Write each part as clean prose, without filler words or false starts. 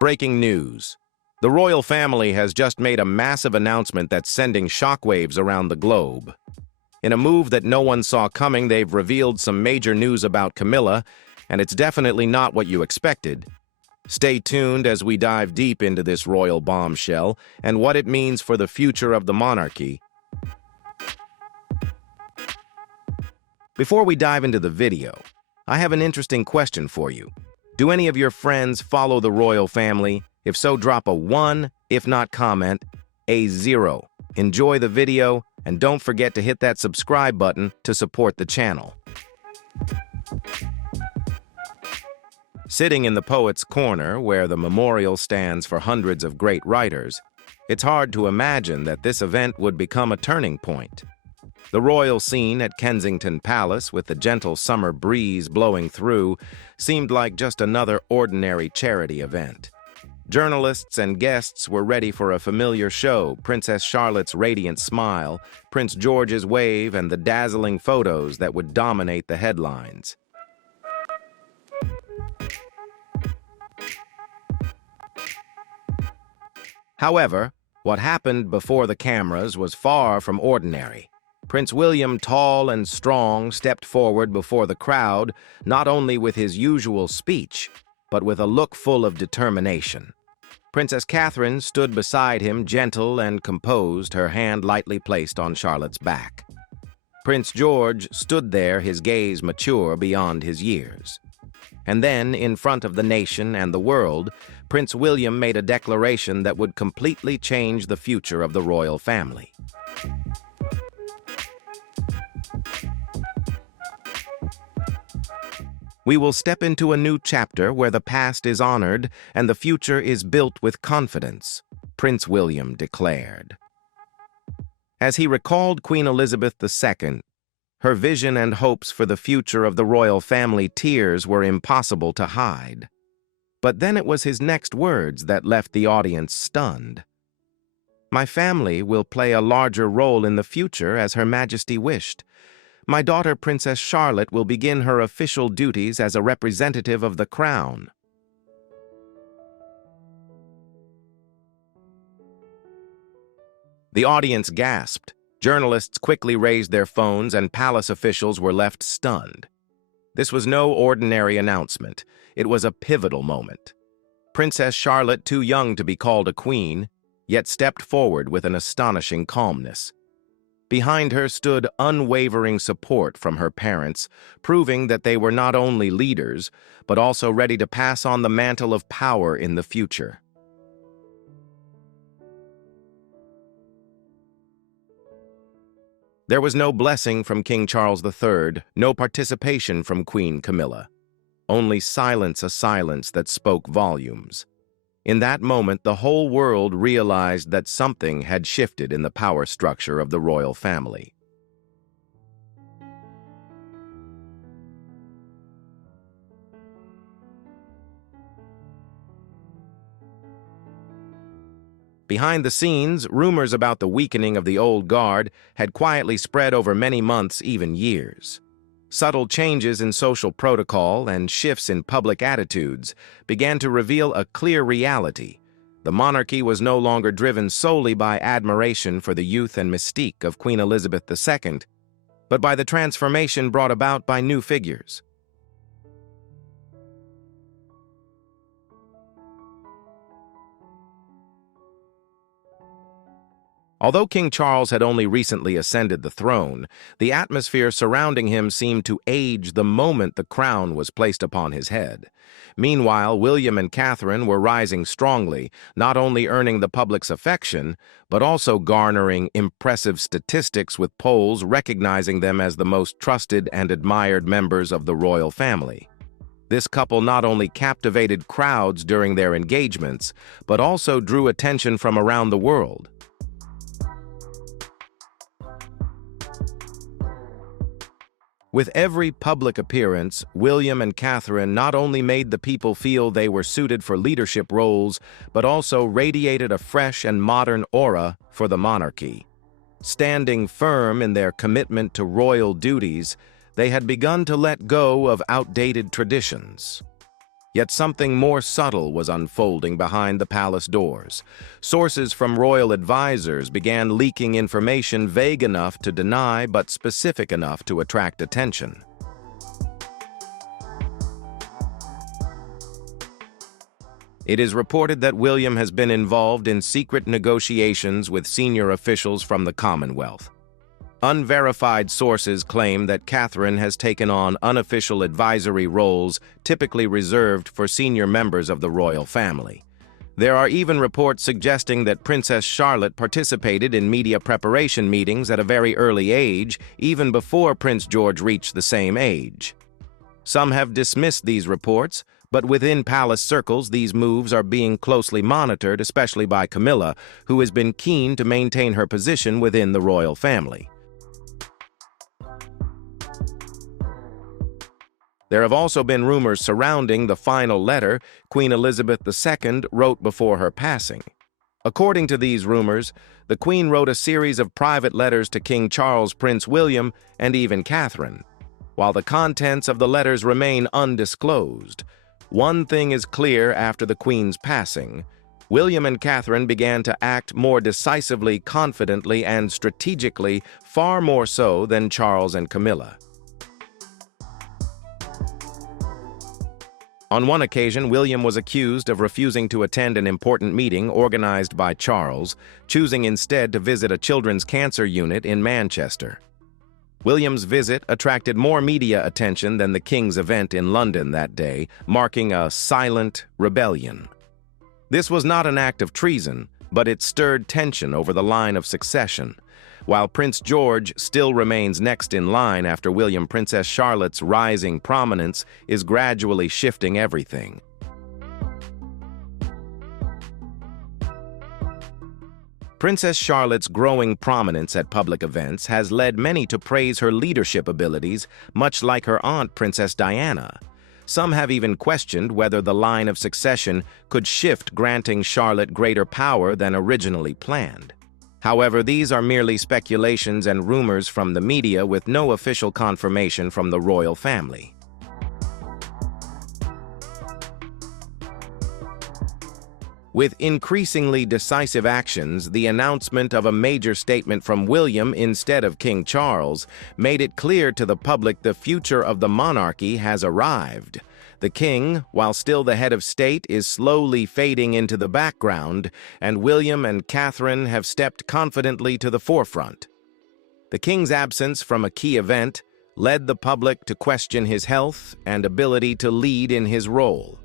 Breaking news. The royal family has just made a massive announcement that's sending shockwaves around the globe. In a move that no one saw coming, they've revealed some major news about Camilla, and it's definitely not what you expected. Stay tuned as we dive deep into this royal bombshell and what it means for the future of the monarchy. Before we dive into the video, I have an interesting question for you. Do any of your friends follow the royal family? If so, drop a 1, if not comment, a 0. Enjoy the video, and don't forget to hit that subscribe button to support the channel. Sitting in the Poet's Corner, where the memorial stands for hundreds of great writers, it's hard to imagine that this event would become a turning point. The royal scene at Kensington Palace, with the gentle summer breeze blowing through, seemed like just another ordinary charity event. Journalists and guests were ready for a familiar show: Princess Charlotte's radiant smile, Prince George's wave, and the dazzling photos that would dominate the headlines. However, what happened before the cameras was far from ordinary. Prince William, tall and strong, stepped forward before the crowd, not only with his usual speech, but with a look full of determination. Princess Catherine stood beside him, gentle and composed, her hand lightly placed on Charlotte's back. Prince George stood there, his gaze mature beyond his years. And then, in front of the nation and the world, Prince William made a declaration that would completely change the future of the royal family. We will step into a new chapter where the past is honored and the future is built with confidence, Prince William declared. As he recalled Queen Elizabeth II, her vision and hopes for the future of the royal family, tears were impossible to hide. But then it was his next words that left the audience stunned. "My family will play a larger role in the future as Her Majesty wished. My daughter, Princess Charlotte, will begin her official duties as a representative of the crown." The audience gasped. Journalists quickly raised their phones, and palace officials were left stunned. This was no ordinary announcement. It was a pivotal moment. Princess Charlotte, too young to be called a queen, yet stepped forward with an astonishing calmness. Behind her stood unwavering support from her parents, proving that they were not only leaders, but also ready to pass on the mantle of power in the future. There was no blessing from King Charles III, no participation from Queen Camilla. Only silence, a silence that spoke volumes. In that moment, the whole world realized that something had shifted in the power structure of the royal family. Behind the scenes, rumors about the weakening of the old guard had quietly spread over many months, even years. Subtle changes in social protocol and shifts in public attitudes began to reveal a clear reality. The monarchy was no longer driven solely by admiration for the youth and mystique of Queen Elizabeth II, but by the transformation brought about by new figures. Although King Charles had only recently ascended the throne, the atmosphere surrounding him seemed to age the moment the crown was placed upon his head. Meanwhile, William and Catherine were rising strongly, not only earning the public's affection, but also garnering impressive statistics, with polls recognizing them as the most trusted and admired members of the royal family. This couple not only captivated crowds during their engagements, but also drew attention from around the world. With every public appearance, William and Catherine not only made the people feel they were suited for leadership roles, but also radiated a fresh and modern aura for the monarchy. Standing firm in their commitment to royal duties, they had begun to let go of outdated traditions. Yet something more subtle was unfolding behind the palace doors. Sources from royal advisors began leaking information vague enough to deny but specific enough to attract attention. It is reported that William has been involved in secret negotiations with senior officials from the Commonwealth. Unverified sources claim that Catherine has taken on unofficial advisory roles typically reserved for senior members of the royal family. There are even reports suggesting that Princess Charlotte participated in media preparation meetings at a very early age, even before Prince George reached the same age. Some have dismissed these reports, but within palace circles these moves are being closely monitored, especially by Camilla, who has been keen to maintain her position within the royal family. There have also been rumors surrounding the final letter Queen Elizabeth II wrote before her passing. According to these rumors, the Queen wrote a series of private letters to King Charles, Prince William, and even Catherine. While the contents of the letters remain undisclosed, one thing is clear after the Queen's passing: William and Catherine began to act more decisively, confidently, and strategically, far more so than Charles and Camilla. On one occasion, William was accused of refusing to attend an important meeting organized by Charles, choosing instead to visit a children's cancer unit in Manchester. William's visit attracted more media attention than the King's event in London that day, marking a silent rebellion. This was not an act of treason, but it stirred tension over the line of succession. While Prince George still remains next in line after William, Princess Charlotte's rising prominence is gradually shifting everything. Princess Charlotte's growing prominence at public events has led many to praise her leadership abilities, much like her aunt, Princess Diana. Some have even questioned whether the line of succession could shift, granting Charlotte greater power than originally planned. However, these are merely speculations and rumors from the media with no official confirmation from the royal family. With increasingly decisive actions, the announcement of a major statement from William instead of King Charles made it clear to the public the future of the monarchy has arrived. The king, while still the head of state, is slowly fading into the background, and William and Catherine have stepped confidently to the forefront. The king's absence from a key event led the public to question his health and ability to lead in his role.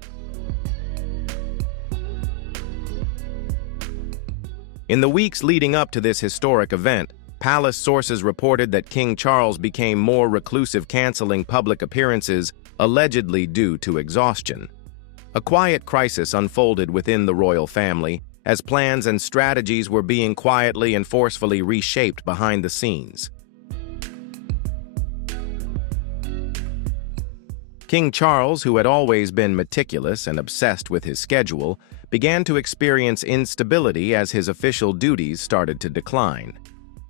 In the weeks leading up to this historic event, palace sources reported that King Charles became more reclusive, canceling public appearances, allegedly due to exhaustion. A quiet crisis unfolded within the royal family, as plans and strategies were being quietly and forcefully reshaped behind the scenes. King Charles, who had always been meticulous and obsessed with his schedule, began to experience instability as his official duties started to decline.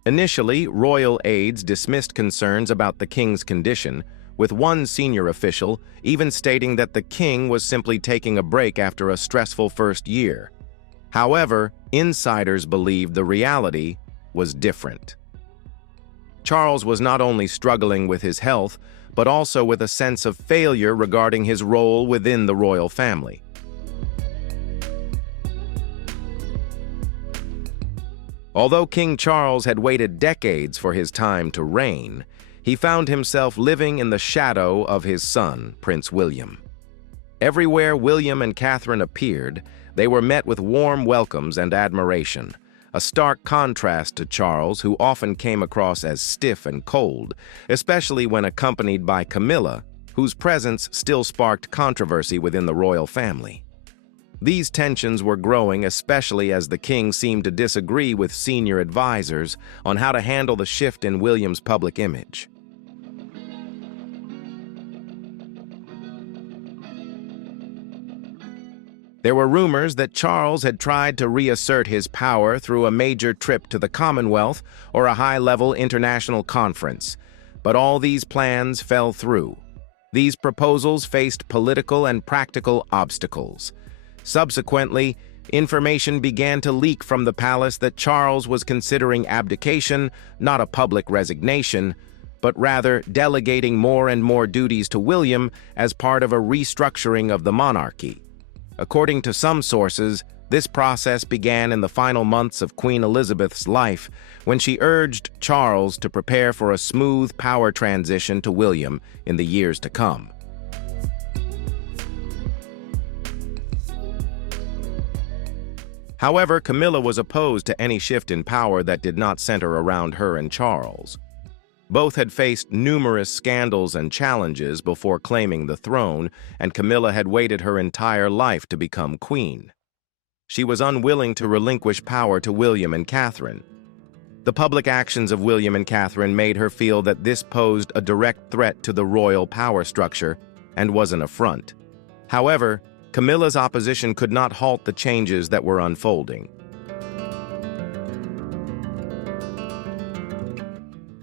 Initially, royal aides dismissed concerns about the king's condition, with one senior official even stating that the king was simply taking a break after a stressful first year. However, insiders believed the reality was different. Charles was not only struggling with his health, but also with a sense of failure regarding his role within the royal family. Although King Charles had waited decades for his time to reign, he found himself living in the shadow of his son, Prince William. Everywhere William and Catherine appeared, they were met with warm welcomes and admiration, a stark contrast to Charles, who often came across as stiff and cold, especially when accompanied by Camilla, whose presence still sparked controversy within the royal family. These tensions were growing, especially as the king seemed to disagree with senior advisors on how to handle the shift in William's public image. There were rumors that Charles had tried to reassert his power through a major trip to the Commonwealth or a high-level international conference, but all these plans fell through. These proposals faced political and practical obstacles. Subsequently, information began to leak from the palace that Charles was considering abdication, not a public resignation, but rather delegating more and more duties to William as part of a restructuring of the monarchy. According to some sources, this process began in the final months of Queen Elizabeth's life, when she urged Charles to prepare for a smooth power transition to William in the years to come. However, Camilla was opposed to any shift in power that did not center around her and Charles. Both had faced numerous scandals and challenges before claiming the throne, and Camilla had waited her entire life to become queen. She was unwilling to relinquish power to William and Catherine. The public actions of William and Catherine made her feel that this posed a direct threat to the royal power structure and was an affront. However, Camilla's opposition could not halt the changes that were unfolding.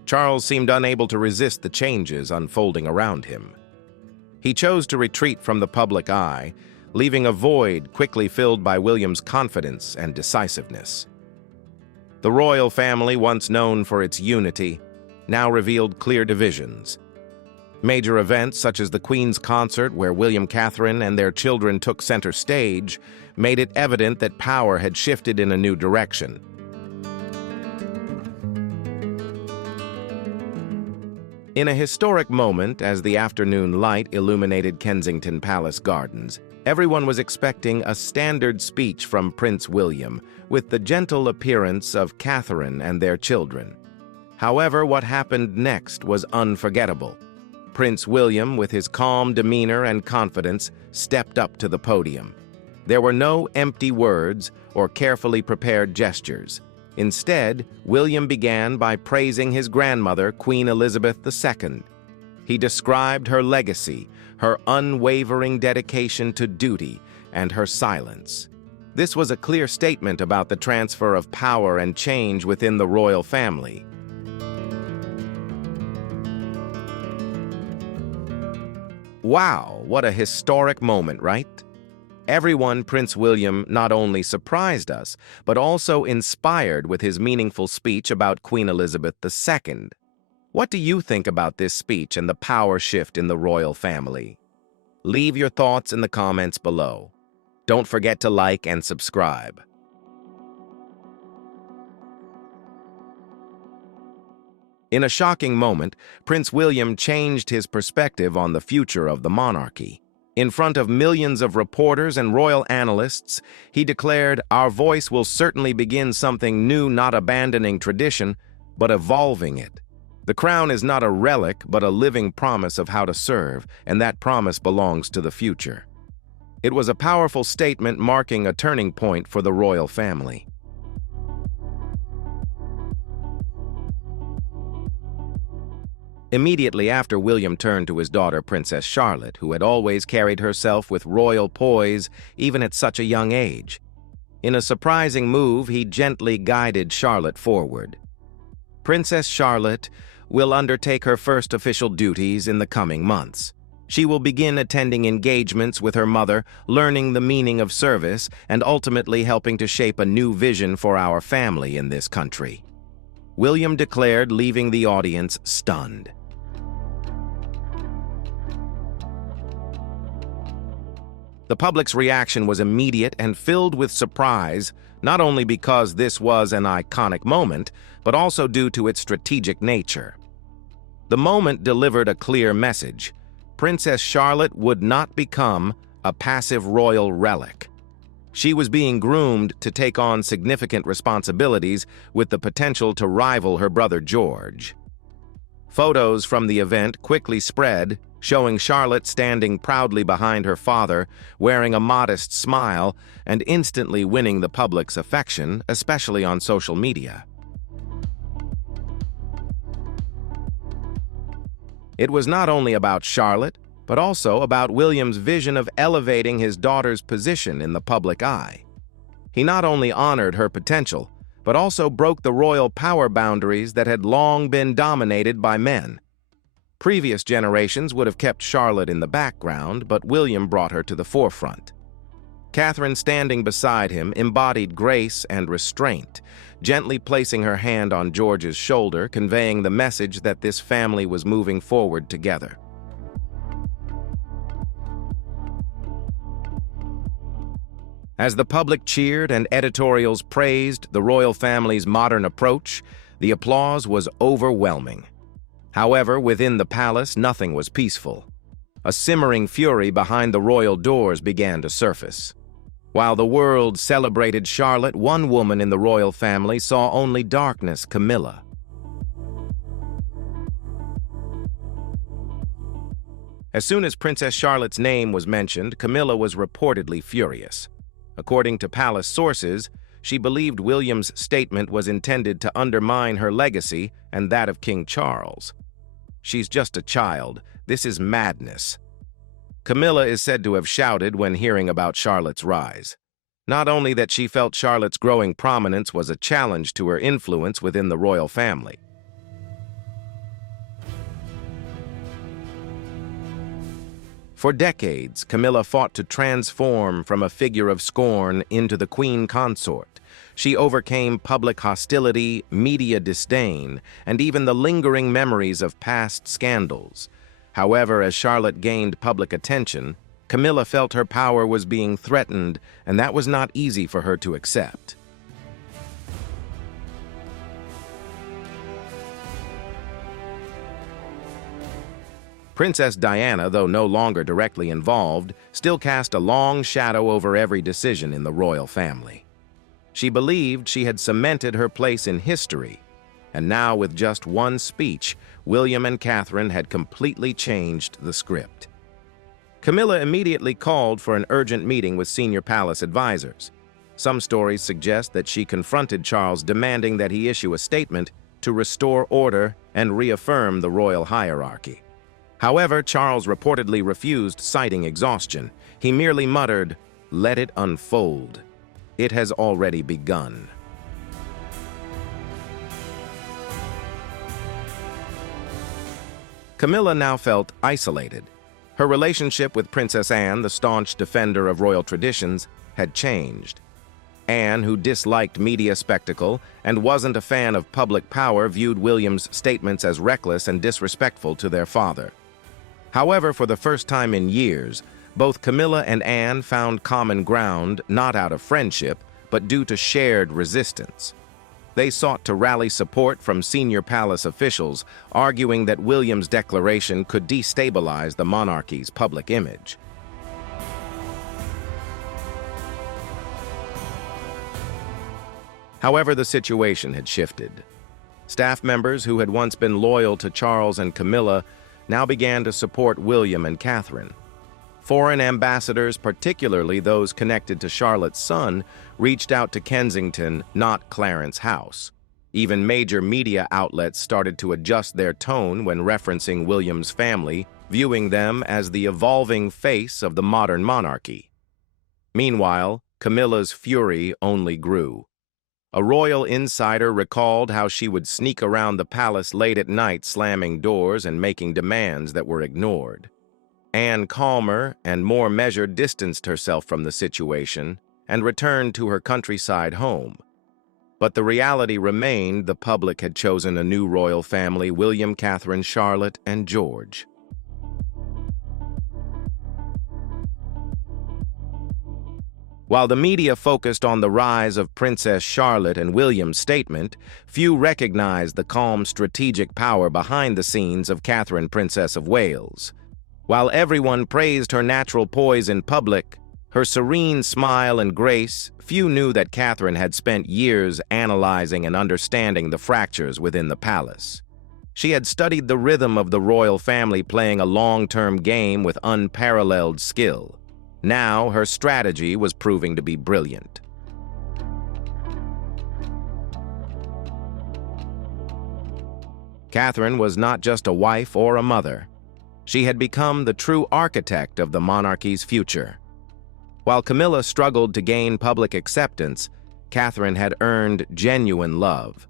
Charles seemed unable to resist the changes unfolding around him. He chose to retreat from the public eye, leaving a void quickly filled by William's confidence and decisiveness. The royal family, once known for its unity, now revealed clear divisions. Major events such as the Queen's concert, where William, Catherine, and their children took center stage, made it evident that power had shifted in a new direction. In a historic moment, as the afternoon light illuminated Kensington Palace gardens, everyone was expecting a standard speech from Prince William, with the gentle appearance of Catherine and their children. However, what happened next was unforgettable. Prince William, with his calm demeanor and confidence, stepped up to the podium. There were no empty words or carefully prepared gestures. Instead, William began by praising his grandmother, Queen Elizabeth II. He described her legacy, her unwavering dedication to duty, and her silence. This was a clear statement about the transfer of power and change within the royal family. Wow, what a historic moment, right? Everyone, Prince William not only surprised us, but also inspired with his meaningful speech about Queen Elizabeth II. What do you think about this speech and the power shift in the royal family? Leave your thoughts in the comments below. Don't forget to like and subscribe. In a shocking moment, Prince William changed his perspective on the future of the monarchy. In front of millions of reporters and royal analysts, he declared, "Our voice will certainly begin something new, not abandoning tradition, but evolving it. The crown is not a relic, but a living promise of how to serve, and that promise belongs to the future." It was a powerful statement marking a turning point for the royal family. Immediately after, William turned to his daughter, Princess Charlotte, who had always carried herself with royal poise, even at such a young age. In a surprising move, he gently guided Charlotte forward. Princess Charlotte will undertake her first official duties in the coming months. She will begin attending engagements with her mother, learning the meaning of service, and ultimately helping to shape a new vision for our family in this country. William declared, leaving the audience stunned. The public's reaction was immediate and filled with surprise, not only because this was an iconic moment, but also due to its strategic nature. The moment delivered a clear message. Princess Charlotte would not become a passive royal relic. She was being groomed to take on significant responsibilities with the potential to rival her brother George. Photos from the event quickly spread, showing Charlotte standing proudly behind her father, wearing a modest smile, and instantly winning the public's affection, especially on social media. It was not only about Charlotte, but also about William's vision of elevating his daughter's position in the public eye. He not only honored her potential, but also broke the royal power boundaries that had long been dominated by men. Previous generations would have kept Charlotte in the background, but William brought her to the forefront. Catherine, standing beside him, embodied grace and restraint, gently placing her hand on George's shoulder, conveying the message that this family was moving forward together. As the public cheered and editorials praised the royal family's modern approach, the applause was overwhelming. However, within the palace, nothing was peaceful. A simmering fury behind the royal doors began to surface. While the world celebrated Charlotte, one woman in the royal family saw only darkness: Camilla. As soon as Princess Charlotte's name was mentioned, Camilla was reportedly furious. According to palace sources, she believed William's statement was intended to undermine her legacy and that of King Charles. "She's just a child. This is madness." Camilla is said to have shouted when hearing about Charlotte's rise. Not only that she felt Charlotte's growing prominence was a challenge to her influence within the royal family. For decades, Camilla fought to transform from a figure of scorn into the queen consort. She overcame public hostility, media disdain, and even the lingering memories of past scandals. However, as Charlotte gained public attention, Camilla felt her power was being threatened, and that was not easy for her to accept. Princess Diana, though no longer directly involved, still cast a long shadow over every decision in the royal family. She believed she had cemented her place in history, and now with just one speech, William and Catherine had completely changed the script. Camilla immediately called for an urgent meeting with senior palace advisors. Some stories suggest that she confronted Charles, demanding that he issue a statement to restore order and reaffirm the royal hierarchy. However, Charles reportedly refused, citing exhaustion. He merely muttered, "Let it unfold. It has already begun." Camilla now felt isolated. Her relationship with Princess Anne, the staunch defender of royal traditions, had changed. Anne, who disliked media spectacle and wasn't a fan of public power, viewed William's statements as reckless and disrespectful to their father. However, for the first time in years, both Camilla and Anne found common ground, not out of friendship, but due to shared resistance. They sought to rally support from senior palace officials, arguing that William's declaration could destabilize the monarchy's public image. However, the situation had shifted. Staff members who had once been loyal to Charles and Camilla now began to support William and Catherine. Foreign ambassadors, particularly those connected to Charlotte's son, reached out to Kensington, not Clarence House. Even major media outlets started to adjust their tone when referencing William's family, viewing them as the evolving face of the modern monarchy. Meanwhile, Camilla's fury only grew. A royal insider recalled how she would sneak around the palace late at night, slamming doors and making demands that were ignored. Anne, calmer and more measured, distanced herself from the situation and returned to her countryside home. But the reality remained: the public had chosen a new royal family: William, Catherine, Charlotte, and George. While the media focused on the rise of Princess Charlotte and William's statement, few recognized the calm, strategic power behind the scenes of Catherine, Princess of Wales. While everyone praised her natural poise in public, her serene smile and grace, few knew that Catherine had spent years analyzing and understanding the fractures within the palace. She had studied the rhythm of the royal family, playing a long-term game with unparalleled skill. Now, her strategy was proving to be brilliant. Catherine was not just a wife or a mother. She had become the true architect of the monarchy's future. While Camilla struggled to gain public acceptance, Catherine had earned genuine love.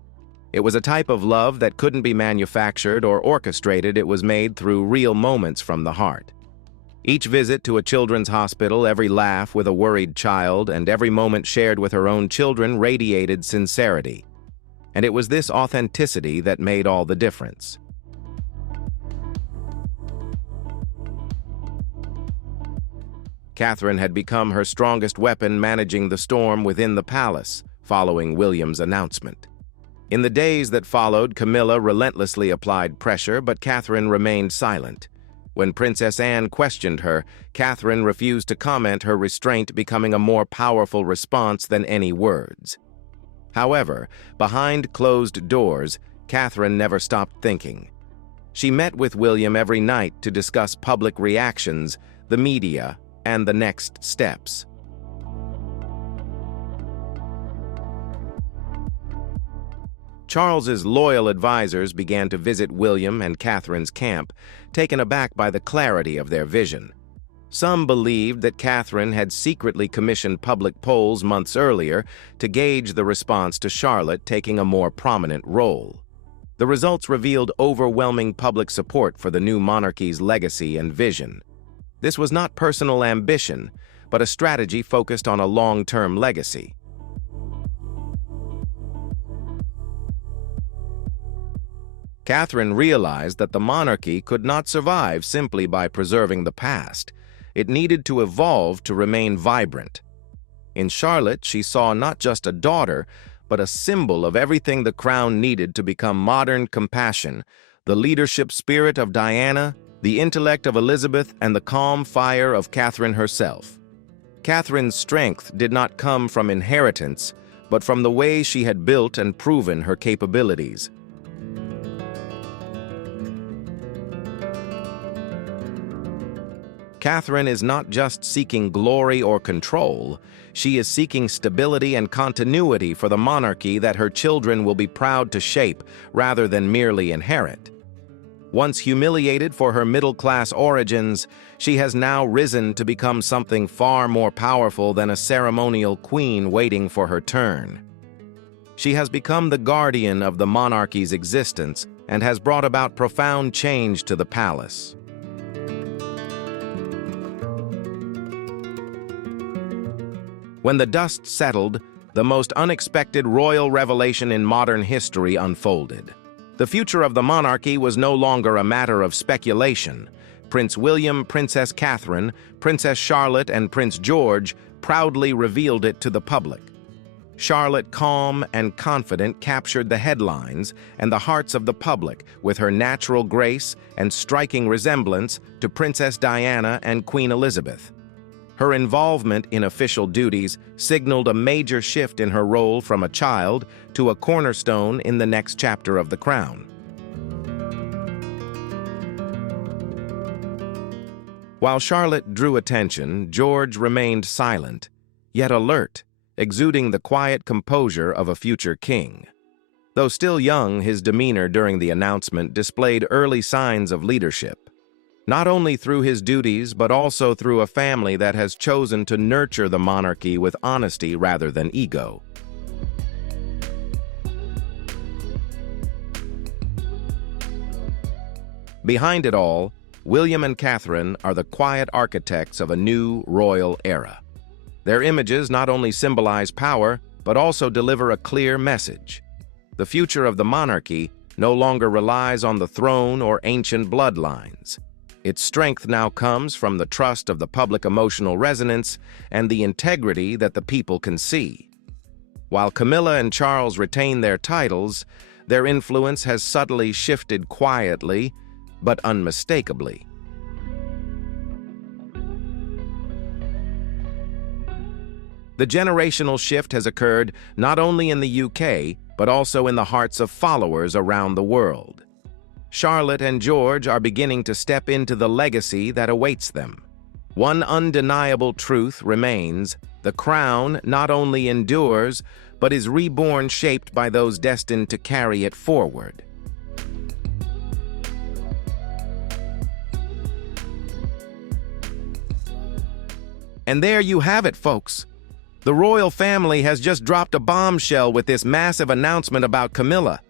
It was a type of love that couldn't be manufactured or orchestrated. It was made through real moments from the heart. Each visit to a children's hospital, every laugh with a worried child, and every moment shared with her own children radiated sincerity. And it was this authenticity that made all the difference. Catherine had become her strongest weapon, managing the storm within the palace, following William's announcement. In the days that followed, Camilla relentlessly applied pressure, but Catherine remained silent. When Princess Anne questioned her, Catherine refused to comment, her restraint becoming a more powerful response than any words. However, behind closed doors, Catherine never stopped thinking. She met with William every night to discuss public reactions, the media, and the next steps. Charles's loyal advisors began to visit William and Catherine's camp, taken aback by the clarity of their vision. Some believed that Catherine had secretly commissioned public polls months earlier to gauge the response to Charlotte taking a more prominent role. The results revealed overwhelming public support for the new monarchy's legacy and vision. This was not personal ambition, but a strategy focused on a long-term legacy. Catherine realized that the monarchy could not survive simply by preserving the past. It needed to evolve to remain vibrant. In Charlotte, she saw not just a daughter, but a symbol of everything the crown needed to become modern: compassion, the leadership spirit of Diana, the intellect of Elizabeth, and the calm fire of Catherine herself. Catherine's strength did not come from inheritance, but from the way she had built and proven her capabilities. Catherine is not just seeking glory or control, she is seeking stability and continuity for the monarchy that her children will be proud to shape rather than merely inherit. Once humiliated for her middle-class origins, she has now risen to become something far more powerful than a ceremonial queen waiting for her turn. She has become the guardian of the monarchy's existence and has brought about profound change to the palace. When the dust settled, the most unexpected royal revelation in modern history unfolded. The future of the monarchy was no longer a matter of speculation. Prince William, Princess Catherine, Princess Charlotte, and Prince George proudly revealed it to the public. Charlotte, calm and confident, captured the headlines and the hearts of the public with her natural grace and striking resemblance to Princess Diana and Queen Elizabeth. Her involvement in official duties signaled a major shift in her role from a child to a cornerstone in the next chapter of the crown. While Charlotte drew attention, George remained silent, yet alert, exuding the quiet composure of a future king. Though still young, his demeanor during the announcement displayed early signs of leadership. Not only through his duties, but also through a family that has chosen to nurture the monarchy with honesty rather than ego. Behind it all, William and Catherine are the quiet architects of a new royal era. Their images not only symbolize power, but also deliver a clear message. The future of the monarchy no longer relies on the throne or ancient bloodlines. Its strength now comes from the trust of the public emotional resonance and the integrity that the people can see. While Camilla and Charles retain their titles, their influence has subtly shifted quietly, but unmistakably. The generational shift has occurred not only in the UK, but also in the hearts of followers around the world. Charlotte and George are beginning to step into the legacy that awaits them. One undeniable truth remains: the crown not only endures, but is reborn, shaped by those destined to carry it forward. And there you have it, folks. The royal family has just dropped a bombshell with this massive announcement about Camilla.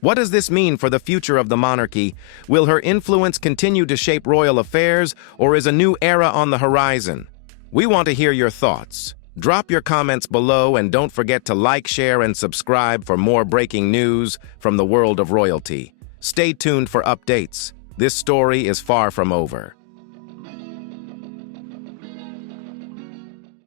What does this mean for the future of the monarchy? Will her influence continue to shape royal affairs, or is a new era on the horizon? We want to hear your thoughts. Drop your comments below and don't forget to like, share, and subscribe for more breaking news from the world of royalty. Stay tuned for updates. This story is far from over.